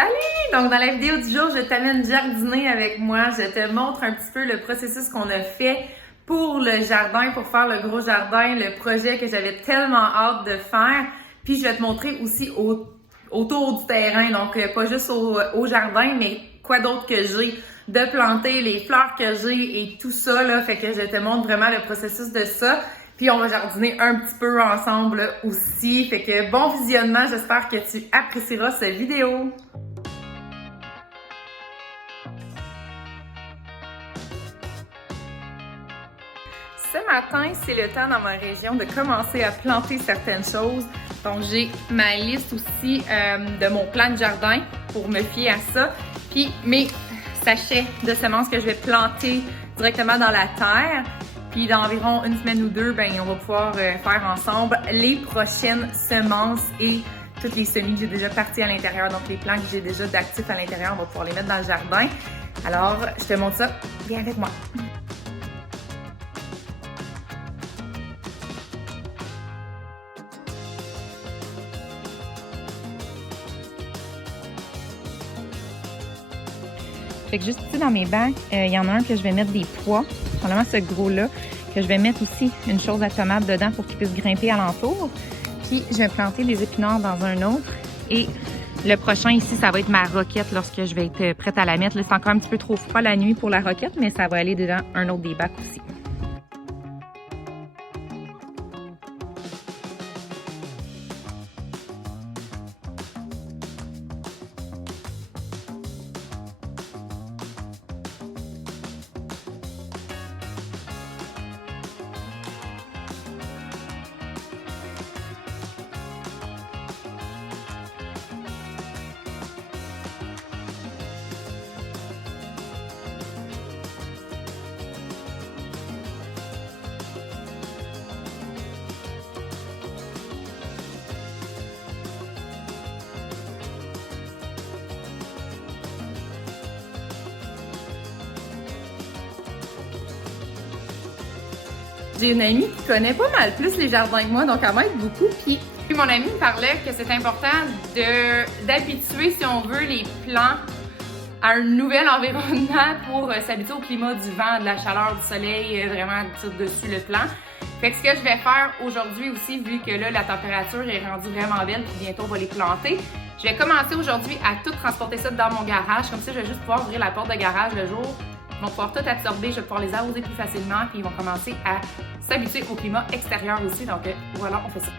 Salut! Donc, dans la vidéo du jour, je t'amène jardiner avec moi. Je te montre un petit peu le processus qu'on a fait pour le jardin, pour faire le gros jardin, le projet que j'avais tellement hâte de faire. Puis, je vais te montrer aussi autour du terrain. Donc, pas juste au jardin, mais quoi d'autre que j'ai de planter, les fleurs que j'ai et tout ça, là. Fait que je te montre vraiment le processus de ça. Puis on va jardiner un petit peu ensemble aussi. Fait que bon visionnement, j'espère que tu apprécieras cette vidéo. Ce matin, c'est le temps dans ma région de commencer à planter certaines choses. Donc j'ai ma liste aussi de mon plan de jardin pour me fier à ça. Puis mes sachets de semences que je vais planter directement dans la terre. Puis dans environ une semaine ou deux, ben on va pouvoir faire ensemble les prochaines semences et toutes les semis que j'ai déjà partis à l'intérieur. Donc les plants que j'ai déjà d'actifs à l'intérieur, on va pouvoir les mettre dans le jardin. Alors, je te montre ça. Viens avec moi. Fait que juste ici dans mes bacs, il y en a un que je vais mettre des pois, probablement ce gros-là, que je vais mettre aussi une chose à tomate dedans pour qu'il puisse grimper alentour. Puis je vais planter des épinards dans un autre. Et le prochain ici, ça va être ma roquette lorsque je vais être prête à la mettre. Là, c'est encore un petit peu trop froid la nuit pour la roquette, mais ça va aller dedans un autre des bacs aussi. J'ai une amie qui connaît pas mal plus les jardins que moi, donc elle m'aide beaucoup. Puis mon amie me parlait que c'est important d'habituer, si on veut, les plants à un nouvel environnement pour s'habituer au climat du vent, de la chaleur, du soleil, vraiment dessus le plant. Fait que ce que je vais faire aujourd'hui aussi, vu que là, la température est rendue vraiment belle, puis bientôt on va les planter, je vais commencer aujourd'hui à tout transporter ça dans mon garage. Comme ça, je vais juste pouvoir ouvrir la porte de garage le jour. Ils vont pouvoir tout absorber, je vais pouvoir les arroser plus facilement, puis ils vont commencer à s'habituer au climat extérieur aussi. Donc voilà, on fait ça.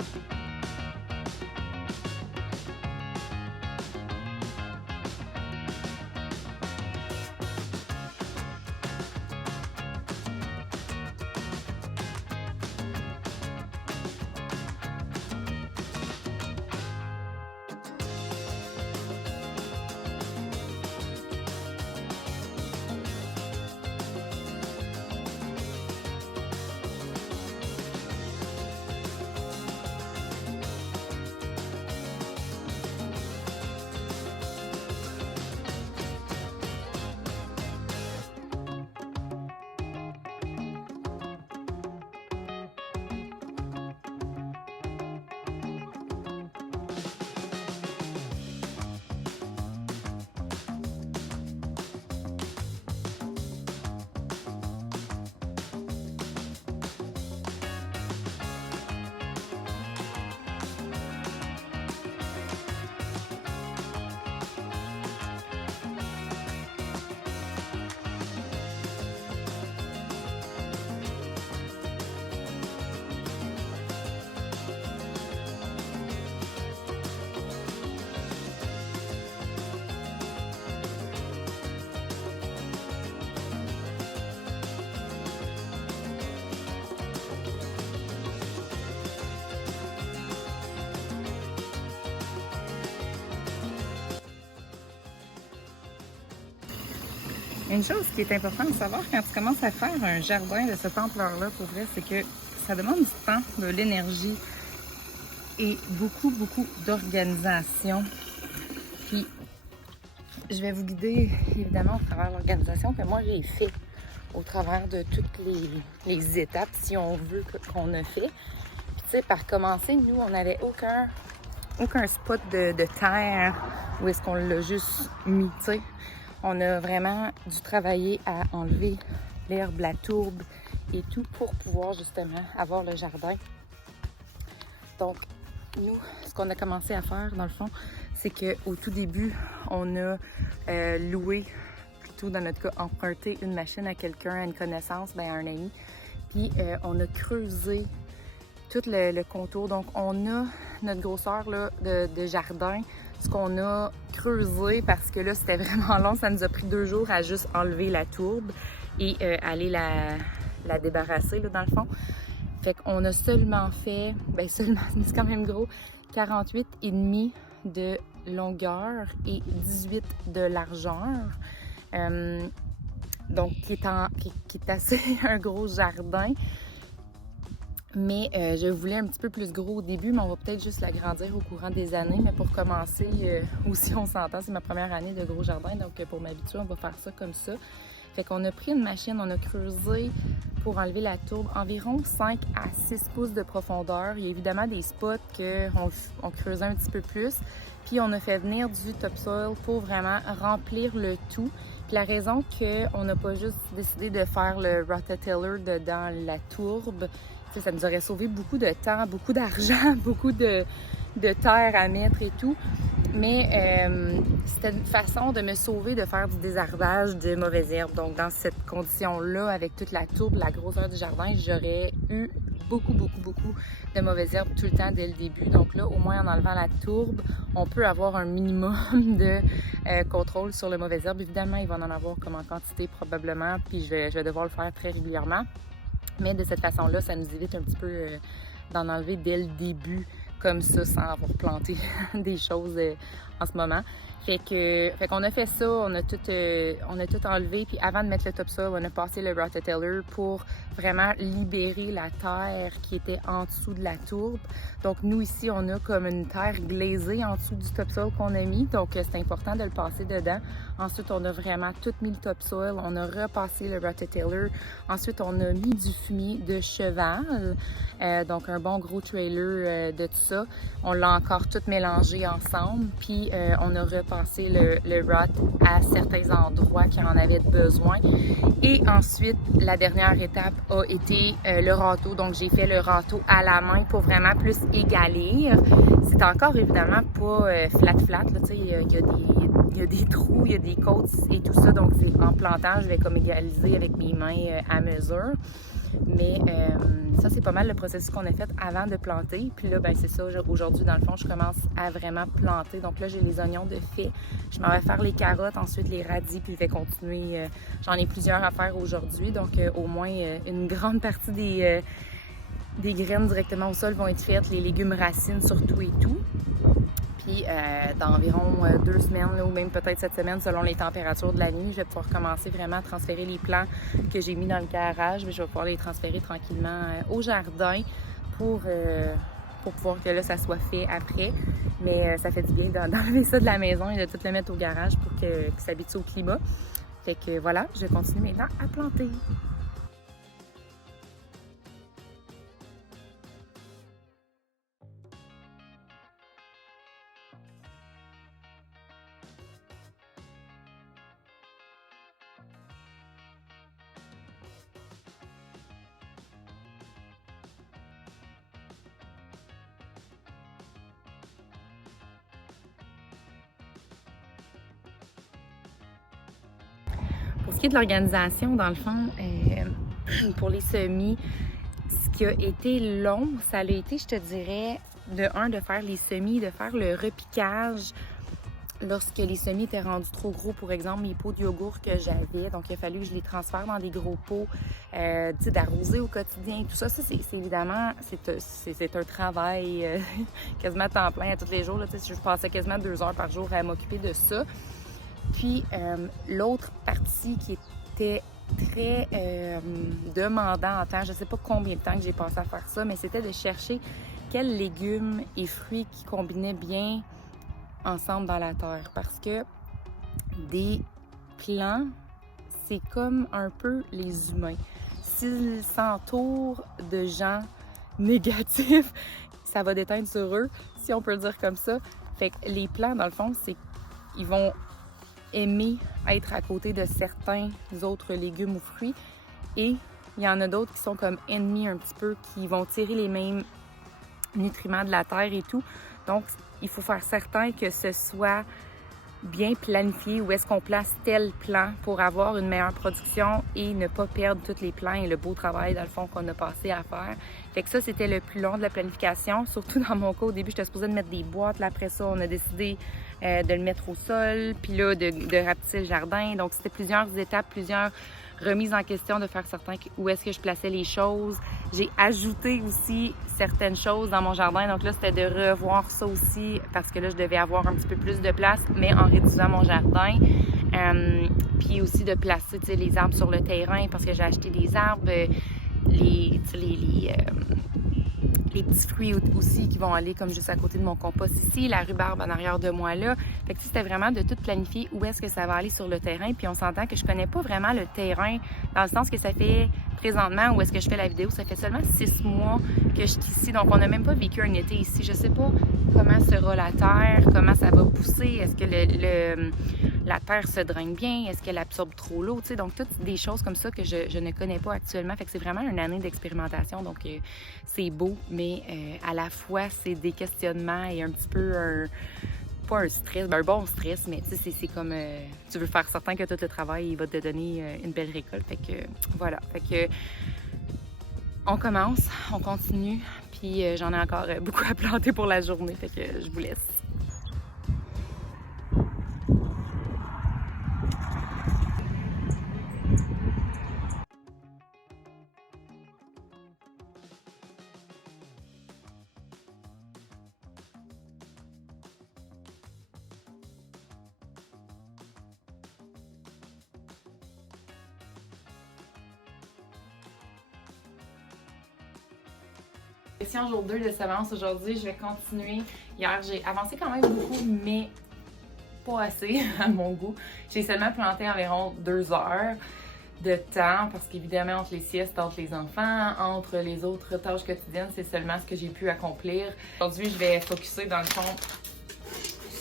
Une chose qui est importante de savoir quand tu commences à faire un jardin de cette ampleur-là, pour vrai, c'est que ça demande du temps, de l'énergie et beaucoup d'organisation. Puis, je vais vous guider évidemment au travers de l'organisation que moi j'ai fait, au travers de toutes les étapes, si on veut, qu'on a fait. Puis, tu sais, par commencer, nous, on n'avait aucun spot de terre où est-ce qu'on l'a juste mis, tu sais. On a vraiment dû travailler à enlever l'herbe, la tourbe et tout pour pouvoir justement avoir le jardin. Donc, nous, ce qu'on a commencé à faire, dans le fond, c'est qu'au tout début, on a loué, plutôt dans notre cas, emprunté une machine à quelqu'un, à une connaissance, à un ami. Puis, on a creusé tout le contour. Donc, on a notre grosseur là, de jardin, ce qu'on a creusé, parce que là, c'était vraiment long. Ça nous a pris 2 jours à juste enlever la tourbe et aller la débarrasser, là, dans le fond. Fait qu'on a seulement fait, c'est quand même gros, 48,5 de longueur et 18 de largeur. Donc, qui est assez un gros jardin. Mais je voulais un petit peu plus gros au début, mais on va peut-être juste l'agrandir au courant des années. Mais pour commencer, aussi on s'entend, c'est ma première année de gros jardin, donc pour m'habituer, on va faire ça comme ça. Fait qu'on a pris une machine, on a creusé pour enlever la tourbe environ 5 à 6 pouces de profondeur. Il y a évidemment des spots qu'on creusait un petit peu plus. Puis on a fait venir du topsoil pour vraiment remplir le tout. Puis la raison qu'on n'a pas juste décidé de faire le rototiller dedans la tourbe, ça nous aurait sauvé beaucoup de temps, beaucoup d'argent, beaucoup de terre à mettre et tout. Mais c'était une façon de me sauver de faire du désherbage de mauvaises herbes. Donc, dans cette condition-là, avec toute la tourbe, la grosseur du jardin, j'aurais eu beaucoup de mauvaises herbes tout le temps dès le début. Donc là, au moins en enlevant la tourbe, on peut avoir un minimum de contrôle sur les mauvaises herbes. Évidemment, il va en avoir comme en quantité probablement, puis je vais devoir le faire très régulièrement. Mais de cette façon-là, ça nous évite un petit peu d'en enlever dès le début, comme ça, sans avoir planté des choses en ce moment. Fait qu'on a fait ça, on a tout enlevé, puis avant de mettre le topsoil, on a passé le rototiller pour vraiment libérer la terre qui était en dessous de la tourbe. Donc nous ici, on a comme une terre glaisée en dessous du topsoil qu'on a mis, donc c'est important de le passer dedans. Ensuite, on a vraiment tout mis le topsoil, on a repassé le rototiller. Ensuite, on a mis du fumier de cheval, donc un bon gros trailer de tout ça. On l'a encore tout mélangé ensemble, puis on a repassé le rot à certains endroits qui en avaient besoin. Et ensuite, la dernière étape a été le râteau. Donc, j'ai fait le râteau à la main pour vraiment plus égalir. C'est encore évidemment pas flat, là, tu sais, il y a des trous, il y a des côtes et tout ça. Donc, en plantant, je vais comme égaliser avec mes mains à mesure. Mais ça, c'est pas mal le processus qu'on a fait avant de planter. Puis là, ben c'est ça, aujourd'hui, dans le fond, je commence à vraiment planter. Donc là, j'ai les oignons de fait. Je m'en vais faire les carottes, ensuite les radis, puis je vais continuer. J'en ai plusieurs à faire aujourd'hui. Donc, au moins, une grande partie des graines directement au sol vont être faites. Les légumes racines surtout et tout. Puis dans environ 2 semaines, là, ou même peut-être cette semaine, selon les températures de la nuit, je vais pouvoir commencer vraiment à transférer les plants que j'ai mis dans le garage. Mais je vais pouvoir les transférer tranquillement au jardin pour pouvoir que là, ça soit fait après. Mais ça fait du bien d'enlever ça de la maison et de tout le mettre au garage pour que ça s'habitue au climat. Fait que voilà, je continue maintenant à planter. Pour ce qui est de l'organisation, dans le fond, pour les semis, ce qui a été long, ça a été, je te dirais, de faire les semis, de faire le repiquage lorsque les semis étaient rendus trop gros. Pour exemple, mes pots de yogourt que j'avais, donc il a fallu que je les transfère dans des gros pots, d'arroser au quotidien. Tout ça, c'est évidemment, c'est un travail quasiment à temps plein à tous les jours. Là, je passais quasiment 2 heures par jour à m'occuper de ça. Puis l'autre partie qui était très demandant en temps, je ne sais pas combien de temps que j'ai passé à faire ça, mais c'était de chercher quels légumes et fruits qui combinaient bien ensemble dans la terre. Parce que des plants, c'est comme un peu les humains. S'ils s'entourent de gens négatifs, ça va déteindre sur eux, si on peut le dire comme ça. Fait que les plants, dans le fond, c'est qu'ils vont aimer être à côté de certains autres légumes ou fruits. Et il y en a d'autres qui sont comme ennemis un petit peu, qui vont tirer les mêmes nutriments de la terre et tout. Donc, il faut faire certain que ce soit bien planifié où est-ce qu'on place tel plant pour avoir une meilleure production et ne pas perdre tous les plants et le beau travail, dans le fond, qu'on a passé à faire. Fait que ça, c'était le plus long de la planification. Surtout dans mon cas, au début, j'étais supposée de mettre des boîtes. Là, après ça, on a décidé de le mettre au sol, puis là, de rapetisser le jardin. Donc, c'était plusieurs étapes, plusieurs remises en question, de faire certain où est-ce que je plaçais les choses. J'ai ajouté aussi certaines choses dans mon jardin. Donc là, c'était de revoir ça aussi parce que là, je devais avoir un petit peu plus de place, mais en réduisant mon jardin. Puis aussi de placer les arbres sur le terrain parce que j'ai acheté des arbres, les petits fruits aussi qui vont aller comme juste à côté de mon compost ici, la rhubarbe en arrière de moi là. Fait que c'était vraiment de tout planifier où est-ce que ça va aller sur le terrain. Puis on s'entend que je connais pas vraiment le terrain dans le sens que ça fait présentement où est-ce que je fais la vidéo, ça fait seulement 6 mois que je suis ici. Donc on n'a même pas vécu un été ici. Je sais pas comment sera la terre, comment ça va pousser, est-ce que la terre se draine bien, est-ce qu'elle absorbe trop l'eau, tu sais, donc toutes des choses comme ça que je ne connais pas actuellement. Fait que c'est vraiment une année d'expérimentation, donc c'est beau, mais à la fois c'est des questionnements et un petit peu pas un stress, un bon stress, mais tu sais, c'est comme tu veux faire certain que tout le travail il va te donner une belle récolte. Fait que voilà, fait que on commence, on continue, puis j'en ai encore beaucoup à planter pour la journée, fait que je vous laisse. Session jour 2 de semence aujourd'hui, je vais continuer. Hier, j'ai avancé quand même beaucoup, mais pas assez à mon goût. J'ai seulement planté environ 2 heures de temps parce qu'évidemment, entre les siestes, entre les enfants, entre les autres tâches quotidiennes, c'est seulement ce que j'ai pu accomplir. Aujourd'hui, je vais focusser dans le fond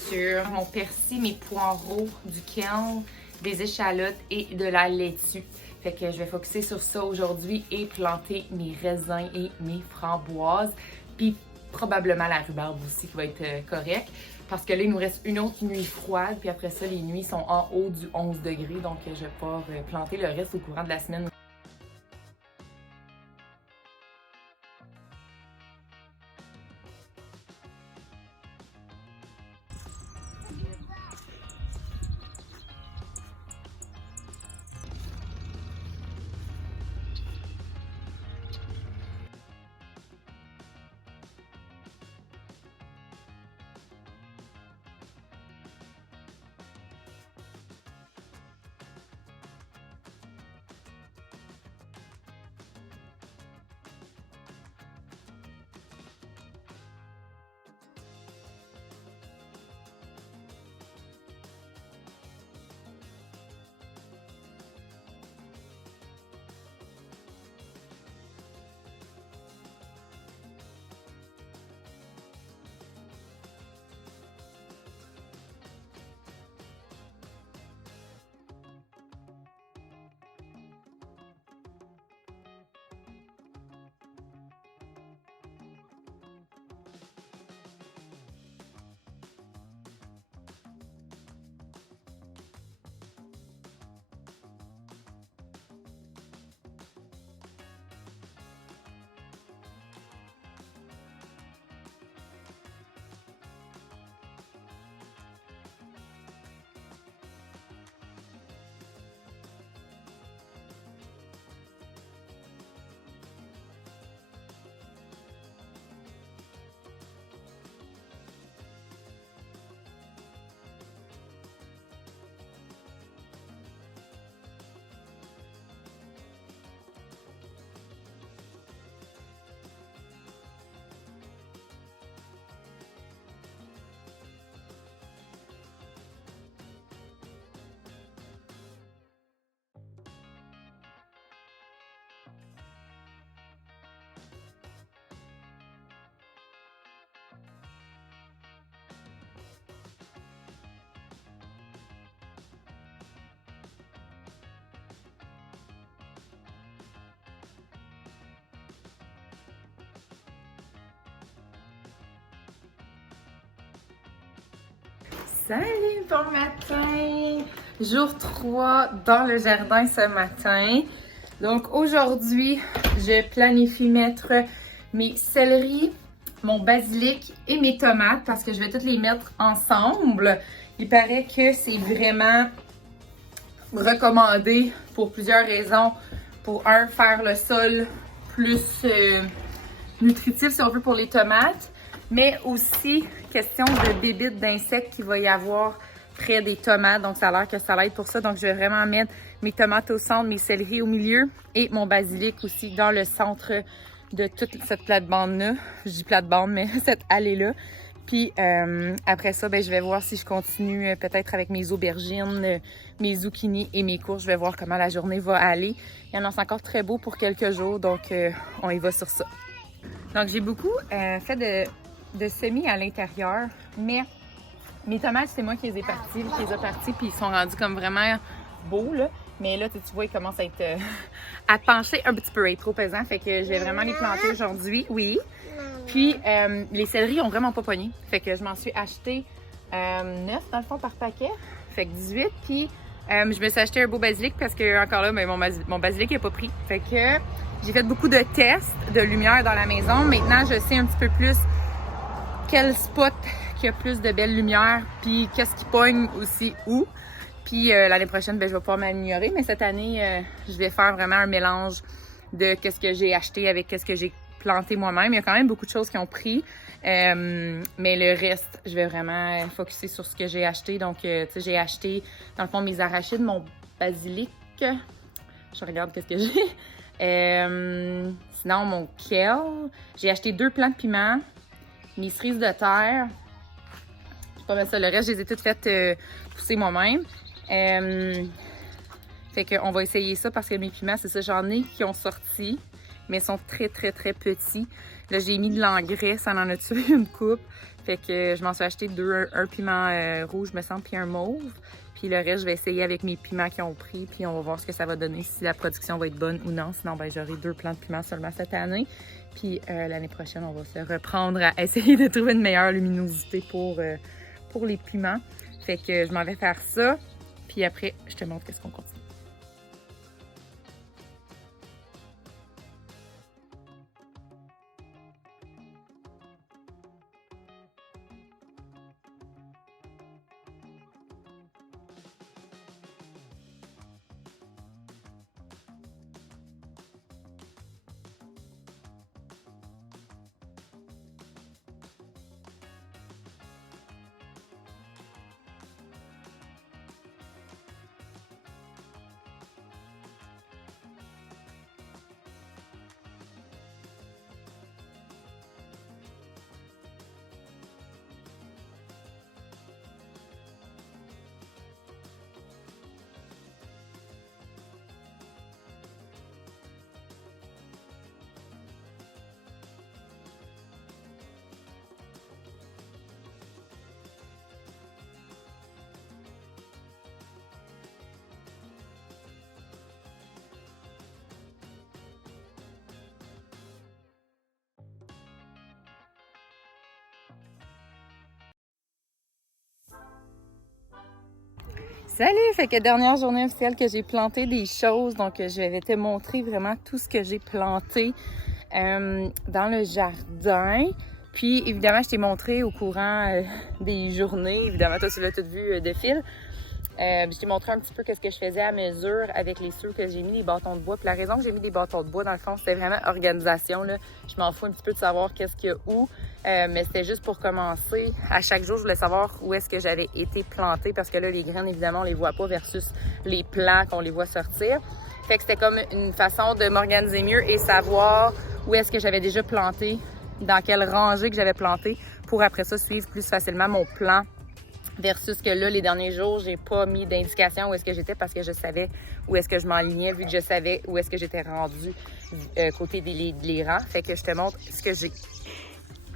sur mon persil, mes poireaux, du kale, des échalotes et de la laitue. Fait que je vais focusser sur ça aujourd'hui et planter mes raisins et mes framboises. Puis probablement la rhubarbe aussi qui va être correcte. Parce que là, il nous reste une autre nuit froide. Puis après ça, les nuits sont en haut du 11 degrés. Donc je vais pouvoir planter le reste au courant de la semaine. Salut, bon matin! Jour 3 dans le jardin ce matin. Donc aujourd'hui, je planifie mettre mes céleris, mon basilic et mes tomates parce que je vais toutes les mettre ensemble. Il paraît que c'est vraiment recommandé pour plusieurs raisons. Pour un, faire le sol plus nutritif si on veut pour les tomates, mais aussi question de bébites d'insectes qu'il va y avoir près des tomates. Donc ça a l'air que ça l'aide pour ça. Donc je vais vraiment mettre mes tomates au centre, mes céleris au milieu et mon basilic aussi dans le centre de toute cette plate-bande-là. Je dis plate-bande, mais cette allée-là. Puis après ça, ben, je vais voir si je continue peut-être avec mes aubergines, mes zucchinis et mes courges. Je vais voir comment la journée va aller. Il y en a encore très beau pour quelques jours, donc on y va sur ça. Donc j'ai beaucoup fait de semis à l'intérieur, mais mes tomates, c'est moi qui les ai partis, puis ils sont rendus comme vraiment beaux, là. Mais là, tu vois, ils commencent à être à pencher un petit peu, à être trop pesants. Fait que je vais vraiment les planter aujourd'hui, oui. Puis les céleris ont vraiment pas pogné. Fait que je m'en suis acheté 9 dans le fond par paquet. Fait que 18. Puis je me suis acheté un beau basilic parce que encore là, ben, mon basilic n'est pas pris. Fait que j'ai fait beaucoup de tests de lumière dans la maison. Maintenant, je sais un petit peu plus quel spot qui a plus de belle lumière, puis qu'est-ce qui pogne aussi où. Puis l'année prochaine, ben, je vais pouvoir m'améliorer. Mais cette année, je vais faire vraiment un mélange de qu'est-ce que j'ai acheté avec qu'est-ce que j'ai planté moi-même. Il y a quand même beaucoup de choses qui ont pris. Mais le reste, je vais vraiment focusser sur ce que j'ai acheté. Donc, tu sais, j'ai acheté, dans le fond, mes arachides, mon basilic. Je regarde qu'est-ce que j'ai. Sinon, mon kale. J'ai acheté 2 plants de piment. Mes cerises de terre. C'est pas mal ça. Le reste, je les ai toutes faites pousser moi-même. Fait qu'on va essayer ça parce que mes piments, c'est ça, j'en ai qui ont sorti, mais ils sont très, très, très petits. Là, j'ai mis de l'engrais, ça en a tué une coupe. Fait que je m'en suis acheté 2, un piment rouge, me semble, puis un mauve. Puis le reste, je vais essayer avec mes piments qui ont pris, puis on va voir ce que ça va donner, si la production va être bonne ou non. Sinon, ben, j'aurai 2 plants de piment seulement cette année. Puis l'année prochaine, on va se reprendre à essayer de trouver une meilleure luminosité pour les piments. Fait que je m'en vais faire ça. Puis après, je te montre qu'est-ce qu'on continue. Salut! Fait que dernière journée officielle que j'ai planté des choses, donc je vais te montrer vraiment tout ce que j'ai planté dans le jardin. Puis évidemment, je t'ai montré au courant des journées, évidemment toi tu l'as tout vu de fil. Je t'ai montré un petit peu qu'est-ce que je faisais à mesure avec les ceux que j'ai mis, les bâtons de bois. Puis la raison que j'ai mis des bâtons de bois, dans le fond, c'était vraiment organisation, là. Je m'en fous un petit peu de savoir qu'est-ce qu'il y a où. Mais c'était juste pour commencer. À chaque jour, je voulais savoir où est-ce que j'avais été plantée parce que là, les graines, évidemment, on les voit pas versus les plants qu'on les voit sortir. Fait que c'était comme une façon de m'organiser mieux et savoir où est-ce que j'avais déjà planté, dans quelle rangée que j'avais planté pour après ça suivre plus facilement mon plan. Versus que là, les derniers jours, j'ai pas mis d'indication où est-ce que j'étais parce que je savais où est-ce que je m'enlignais vu que je savais où est-ce que j'étais rendue côté des rangs. Fait que je te montre ce que j'ai.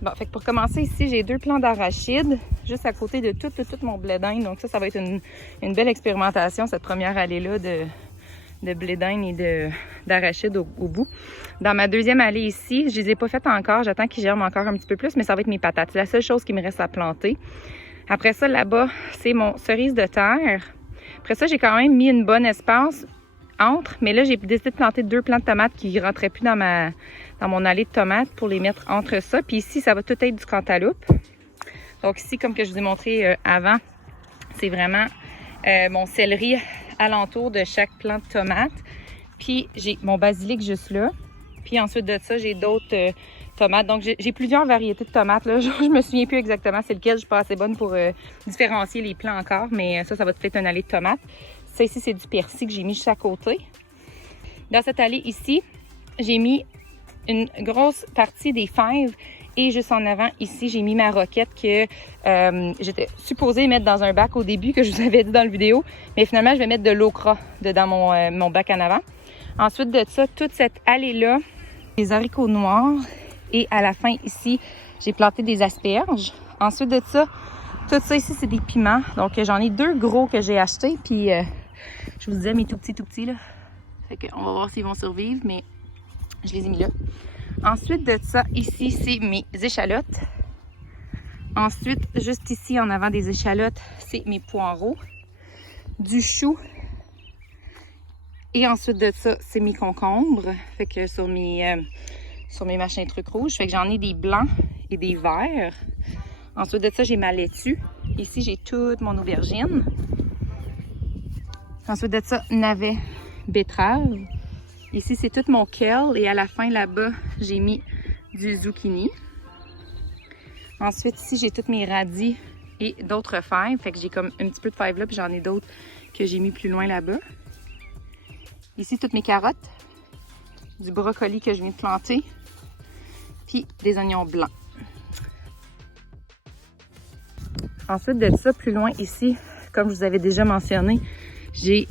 Bon, fait que pour commencer ici, j'ai 2 plants d'arachides juste à côté de tout mon blé d'Inde. Donc ça va être une belle expérimentation, cette première allée-là de blé d'Inde et d'arachides au bout. Dans ma deuxième allée ici, je les ai pas faites encore. J'attends qu'ils germent encore un petit peu plus, mais ça va être mes patates. C'est la seule chose qui me reste à planter. Après ça, là-bas, c'est mon cerise de terre. Après ça, j'ai quand même mis une bonne espace entre, mais là, j'ai décidé de planter 2 plants de tomates qui ne rentraient plus dans mon allée de tomates pour les mettre entre ça. Puis ici, ça va tout être du cantaloupe. Donc ici, comme que je vous ai montré avant, c'est vraiment mon céleri alentour de chaque plant de tomate. Puis j'ai mon basilic juste là. Puis ensuite de ça, j'ai d'autres tomates. Donc j'ai plusieurs variétés de tomates. Là. Je me souviens plus exactement c'est lequel. Je suis pas assez bonne pour différencier les plants encore. Mais ça va être une allée de tomates. Ça ici, c'est du persil que j'ai mis juste à côté. Dans cette allée ici, j'ai mis une grosse partie des fèves. Et juste en avant, ici, j'ai mis ma roquette que j'étais supposée mettre dans un bac au début, que je vous avais dit dans la vidéo. Mais finalement, je vais mettre de l'okra dans mon bac en avant. Ensuite de ça, toute cette allée-là, des haricots noirs. Et à la fin, ici, j'ai planté des asperges. Ensuite de ça, tout ça ici, c'est des piments. Donc, j'en ai 2 gros que j'ai achetés. Puis, je vous disais, mes tout petits, là. Fait qu'on va voir s'ils vont survivre, mais je les ai mis là. Ensuite de ça, ici, c'est mes échalotes. Ensuite, juste ici, en avant des échalotes, c'est mes poireaux. Du chou. Et ensuite de ça, c'est mes concombres. Fait que sur mes machins trucs rouges. Fait que j'en ai des blancs et des verts. Ensuite de ça, j'ai ma laitue. Ici, j'ai toute mon aubergine. Ensuite de ça, navet, betterave. Ici, c'est tout mon kale. Et à la fin, là-bas, j'ai mis du zucchini. Ensuite, ici, j'ai toutes mes radis et d'autres fèves. Fait que j'ai comme un petit peu de fèves là, puis j'en ai d'autres que j'ai mis plus loin là-bas. Ici, toutes mes carottes. Du brocoli que je viens de planter. Puis des oignons blancs. Ensuite de ça, plus loin ici, comme je vous avais déjà mentionné, j'ai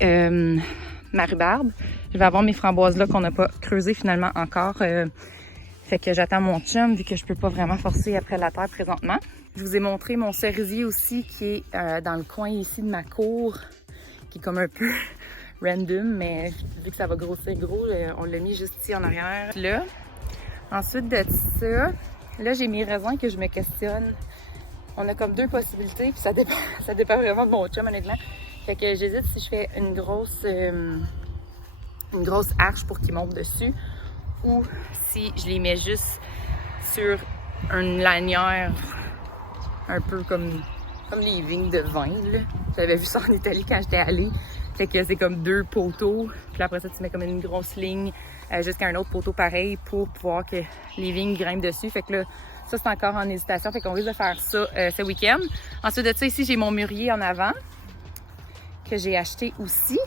ma rhubarbe. Je vais avoir mes framboises là qu'on n'a pas creusées finalement encore. Fait que j'attends mon chum vu que je peux pas vraiment forcer après la terre présentement. Je vous ai montré mon cerisier aussi qui est dans le coin ici de ma cour, qui est comme un peu random, mais vu que ça va grossir gros, on l'a mis juste ici en arrière. Là. Ensuite de ça, là j'ai mes raisins que je me questionne. On a comme 2 possibilités, puis ça dépend vraiment de mon chum honnêtement. Fait que j'hésite si je fais une grosse arche pour qu'ils montent dessus ou si je les mets juste sur une lanière un peu comme les vignes de vin. J'avais vu ça en Italie quand j'étais allée. Fait que c'est comme 2 poteaux. Puis après ça, tu mets comme une grosse ligne jusqu'à un autre poteau pareil pour pouvoir que les vignes grimpent dessus. Fait que là, ça c'est encore en hésitation. Fait qu'on risque de faire ça ce week-end. Ensuite de ça, ici, j'ai mon mûrier en avant que j'ai acheté aussi.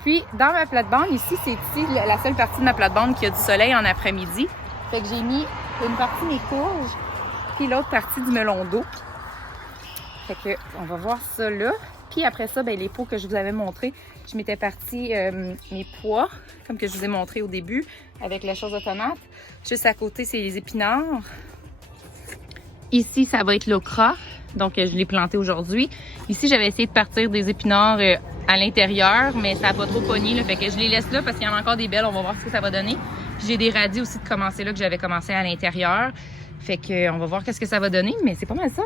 Puis, dans ma plate-bande, ici, c'est ici la seule partie de ma plate-bande qui a du soleil en après-midi. Fait que j'ai mis une partie de mes courges, puis l'autre partie du melon d'eau. Fait que, on va voir ça là. Puis après ça, ben, les pots que je vous avais montrés, je m'étais parti mes pois, comme que je vous ai montré au début, avec la chose de tomate. Juste à côté, c'est les épinards. Ici, ça va être l'okra. Donc, je l'ai planté aujourd'hui. Ici, j'avais essayé de partir des épinards à l'intérieur, mais ça n'a pas trop pogné. Là, fait que je les laisse là parce qu'il y en a encore des belles. On va voir ce que ça va donner. Puis j'ai des radis aussi de commencer là que j'avais commencé à l'intérieur. Fait que on va voir qu'est-ce que ça va donner, mais c'est pas mal ça.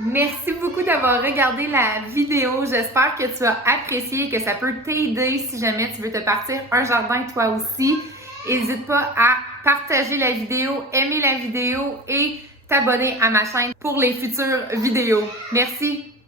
Merci beaucoup d'avoir regardé la vidéo. J'espère que tu as apprécié, que ça peut t'aider si jamais tu veux te partir un jardin toi aussi. N'hésite pas à partager la vidéo, aimer la vidéo et t'abonner à ma chaîne pour les futures vidéos. Merci!